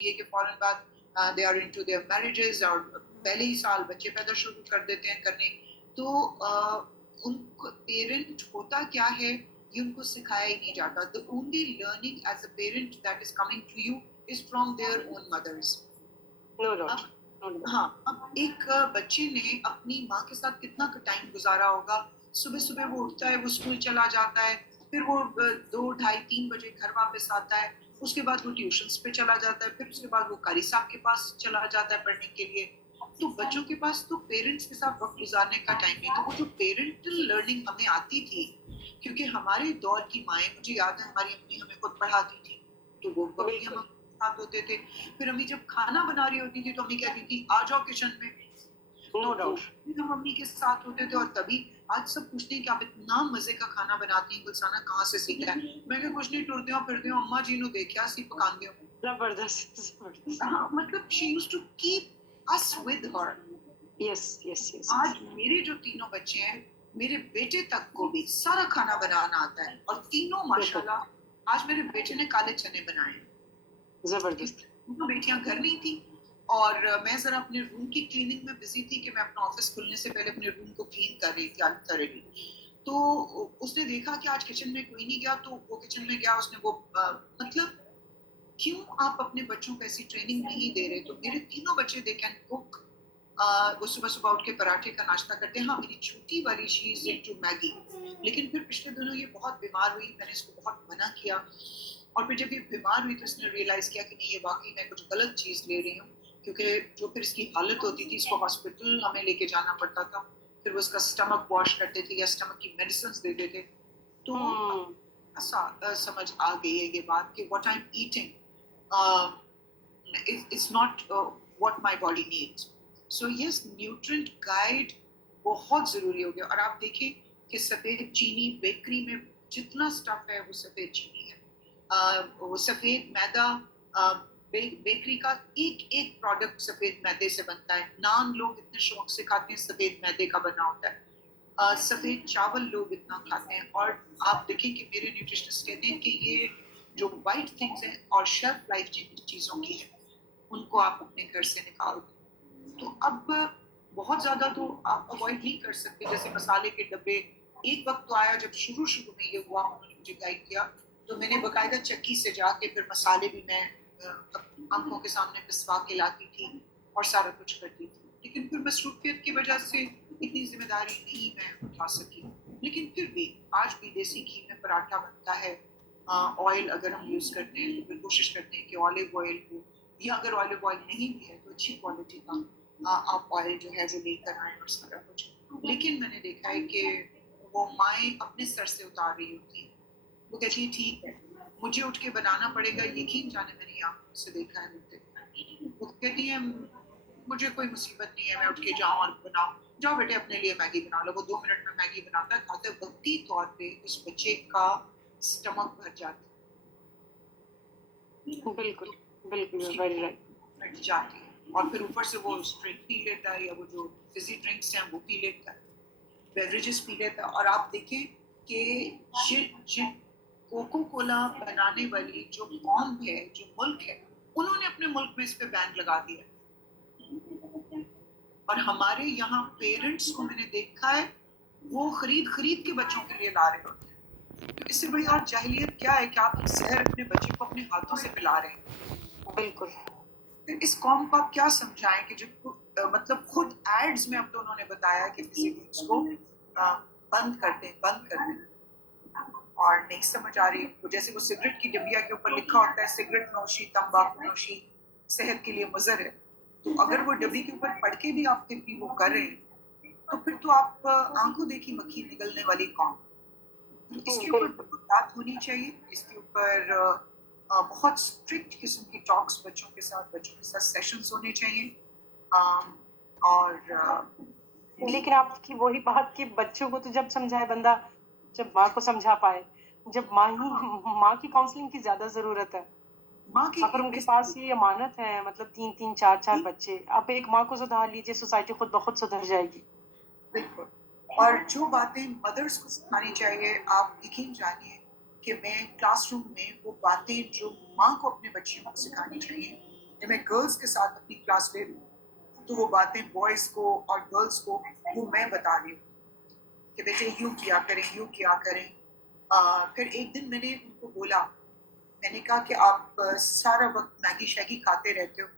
ये कि फौरन बाद they are into their marriages और पहले ही साल बच्चे पैदा शुरू कर देते हैं करने। तो उनको पेरेंट होता क्या है ये उनको सिखाया ही नहीं जाता। The only learning as a parent that is coming to you is from their own mothers. No doubt, अब नो डाउट। हाँ, अब एक बच्चे ने अपनी माँ के साथ कितना टाइम गुजारा होगा। सुबह सुबह वो उठता है, वो स्कूल चला जाता है, फिर वो 2 ढाई 3 बजे घर वापस आता है। उसके बाद वो ट्यूशंस पे चला जाता है, फिर उसके बाद वो कारी साहब के पास चला जाता है पढ़ने के लिए। तो बच्चों के पास तो पेरेंट्स के साथ वक्त गुजारने का टाइम नहीं। तो वो जो पेरेंटल लर्निंग हमें आती थी, क्योंकि हमारे दौर की माएँ, मुझे याद है हमारी अम्मी हमें खुद पढ़ाती थी, तो वो वक्त भी हम बिल्कुल, साथ होते थे। फिर अम्मी जब खाना बना रही होती थी तो अम्मी कहती थी आ जाओ किचन में, तो नो वो डाउट। भी हम मम्मी के साथ होते थे। और तभी आज सब पूछते हैं कि आप इतना मजे का खाना बनाती हैं गुलसाना, कहाँ से सीखा है। मैं क्या कुछ नहीं, टुरदे हो फिरदे हो अम्मा जी नु देखा सी पकांदे हो। जबरदस्त, जबरदस्त। हाँ, मतलब she used to keep us with her. Yes, yes, yes, yes. आज मेरे जो तीनों बच्चे हैं, मेरे बेटे तक को भी सारा खाना बनाना आता है, और तीनों देखो, माशाल्लाह आज मेरे बेटे ने काले चने बनाए हैं। जबरदस्त। दोनों बेटियां घर नहीं थी, और मैं जरा अपने रूम की क्लीनिंग में बिजी थी कि मैं अपना ऑफिस खुलने से पहले अपने रूम को क्लीन कर रही थी thoroughly। तो उसने देखा कि आज किचन में कोई नहीं गया, तो वो किचन में गया। उसने वो मतलब क्यों आप अपने बच्चों को ऐसी ट्रेनिंग नहीं दे रहे। तो मेरे तीनों बच्चे दे कैन कुक। वो सुबह सुबह उठ के पराठे का नाश्ता करते हैं। हाँ, मेरी छोटी वाली शी इज इनटू मैगी। लेकिन फिर पिछले दिनों ये बहुत बीमार हुई, मैंने इसको बहुत मना किया। और फिर जब ये बीमार हुई तो इसने रियलाइज किया कि नहीं, ये वाकई मैं कुछ गलत चीज ले रही हूँ। क्योंकि जो फिर इसकी हालत होती थी, इसको हॉस्पिटल हमें लेके जाना पड़ता था। फिर वो इसका स्टमक वॉश करते थे या स्टमक की मेडिसिन देते थे। तो हम्म। ऐसा समझ आ गई है ये बात कि what I am eating is not what my body needs. So yes, nutrient guide बहुत जरूरी हो गया। और आप देखिए कि सफेद चीनी बेकरी में जितना स्टफ है वो सफेद चीनी है। वो सफेद मैदा, बेकरी का एक एक प्रोडक्ट सफेद मैदे से बनता है। नान लोग इतने शौक से खाते हैं, सफेद मैदे का बना होता है। सफेद चावल लोग इतना खाते हैं। और आप देखें कि मेरे न्यूट्रिशनिस्ट कहते हैं कि ये जो वाइट थिंग्स हैं और शेल्फ लाइफ जिन चीजों की है, उनको आप अपने घर से निकाल दो। तो अब बहुत ज्यादा तो आप अवॉइड नहीं कर सकते। जैसे मसाले के डब्बे, एक वक्त तो आया जब शुरू शुरू में ये हुआ, उन्होंने मुझे गाइड किया, तो मैंने बकायदा चक्की से जाके फिर मसाले भी मैं आंखों के सामने पिसवा के लाती थी और सारा कुछ करती थी। लेकिन फिर मसरूफियत की वजह से इतनी जिम्मेदारी नहीं मैं उठा सकी। लेकिन फिर भी आज भी देसी घी में पराठा बनता है। ऑयल अगर हम यूज करते हैं तो फिर कोशिश करते हैं कि ऑलिव ऑयल हो, या अगर ऑलिव ऑयल नहीं भी है तो अच्छी क्वालिटी का आप ऑयल जो है वो लेकर आए और सारा कुछ। लेकिन मैंने देखा है कि वो माएँ अपने सर से उतार रही होती हैं। वो कहती है ठीक है, मुझे उठ के बनाना पड़ेगा, यकीन जाने मैंने आंखों से देखा है होते। वो कहती है मुझे कोई मुसीबत नहीं है, मैं उठ के जाऊँ और बनाऊँ। जाओ बेटे अपने लिए मैगी बना लो। वो 2 मिनट में मैगी बनाता है, खाते वक्ती तौर पे उस बच्चे का स्टमक भर जाता बिल्कुल, बिल्कुल, है, वेरी राइट। मिट जाती है। और फिर ऊपर से वो स्ट्रिंग पी लेता है, या वो जो फिजी ड्रिंक्स हैं वो पी लेता है, बेवरेजेस पी लेता है। और आप देखें कि जिन जिन कोको कोला बनाने वाली जो कौम है, जो मुल्क है, उन्होंने अपने मुल्क में इस पे बैन लगा दिया है। और हमारे यहाँ पेरेंट्स को मैंने देखा है, वो खरीद खरीद के बच्चों के लिए ला रहे होते हैं। तो इससे बड़ी और जाहिलियत क्या है कि आप जहर अपने बच्चे को अपने हाथों से पिला रहे हैं। बिल्कुल। फिर इस कौम को आप क्या समझाएं कि जो मतलब खुद एड्स में अब तो उन्होंने बताया कि किसी ड्रिंक्स को बंद कर दें, बंद कर दें। और नहीं समझ आ रही तो जैसे वो सिगरेट की डिबिया के ऊपर लिखा होता है सिगरेट नोशी तंबाकू नोशी सेहत के लिए मुजर है। तो अगर वो डिब्बी के ऊपर पढ़ के भी आप फिर भी वो कर रहे हैं, तो फिर तो आप आंखों देखी मक्खी निगलने वाली कौम। तो इसके ऊपर बिल्कुल। बात होनी चाहिए। इसके ऊपर बहुत स्ट्रिक्ट किस्म की टॉक्स बच्चों के साथ सेशंस होने चाहिए। और लेकिन आपकी वही बात कि बच्चों को तो जब समझाए बंदा, जब माँ को समझा पाए। जब माँ की काउंसलिंग की ज़्यादा ज़रूरत है। माँ की अगर उनके पास ये अमानत है, मतलब 3-3 4-4 बच्चे, आप एक माँ को सुधार लीजिए, सोसाइटी खुद ब खुद सुधर जाएगी। बिल्कुल। और जो बातें मदर्स को सिखानी चाहिए, आप यकीन जानिए कि मैं क्लासरूम में वो बातें जो माँ को अपने बच्चियों को सिखानी चाहिए, जब मैं गर्ल्स के साथ अपनी क्लास ले लूँ तो वो बातें बॉयज को और गर्ल्स को वो मैं बता रही हूँ कि बेटे यूं किया करें, यूं किया करें। फिर एक दिन मैंने उनको बोला, मैंने कहा कि आप सारा वक्त मैगी शैगी खाते रहते हो,